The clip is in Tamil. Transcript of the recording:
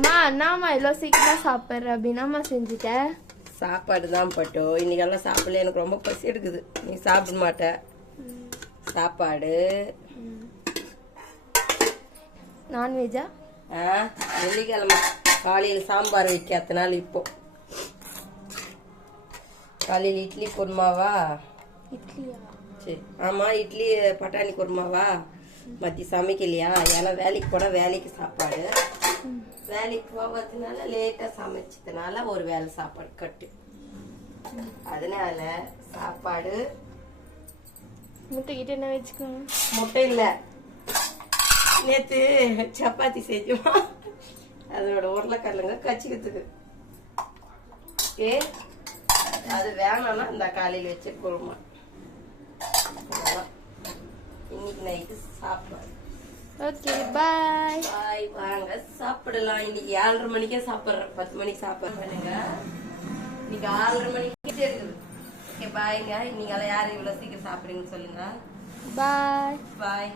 அம்மா என்னம்மா இவ்வளோ சீக்கிரமா சாப்பிட்ற அப்படின்னாம்மா செஞ்சுட்டேன். சாப்பாடு தான் பட்டோ, இன்னைக்கெல்லாம் சாப்பிடல, எனக்கு ரொம்ப பசி எடுக்குது. நீ சாப்பிட மாட்ட. சாப்பாடு நான்வெஜ்ஜா? வெள்ளிக்கிழமை காலையில் சாம்பார் வைக்காதனால இப்போ காலையில் இட்லி குருமாவா? இட்லியா? சரி, ஆமாம், இட்லி பட்டாணி குருமாவா? மத்தி சமைக்கலையா? ஏன்னா வேலைக்கு போனால் வேலைக்கு சாப்பாடு, வேலைக்கு போகிறதுனால லேட்டாக சமைச்சதுனால ஒரு வேலை சாப்பாடு கட்டு. அதனால சாப்பாடு. முட்டைக்கிட்ட என்ன வச்சுக்கோங்க? முட்டை இல்லை, நேற்று சப்பாத்தி செஞ்சோமா, அதோட உருளைக்கிழங்க கச்சிக்கிறதுக்கு. ஓகே, அது வேணாம்னா இந்த காலையில் வச்சு குருமா. இன்னைக்கு நைட்டு சாப்பாடு. ஓகே, பாய் பாய். வாங்க சாப்பிடலாம். இன்னைக்கு 7:30 மணிக்கே சாப்பிட்றேன், 10 மணிக்கு சாப்பிட்றேனுங்க. இன்னைக்கு 6:30 மணிக்கு இருக்குது. ஓகே பாய்ங்க. நீங்க யாரும் இவ்வளோ சீக்கிரம் சாப்பிடுறீங்கன்னு சொல்லுங்க. பாய் பாய்.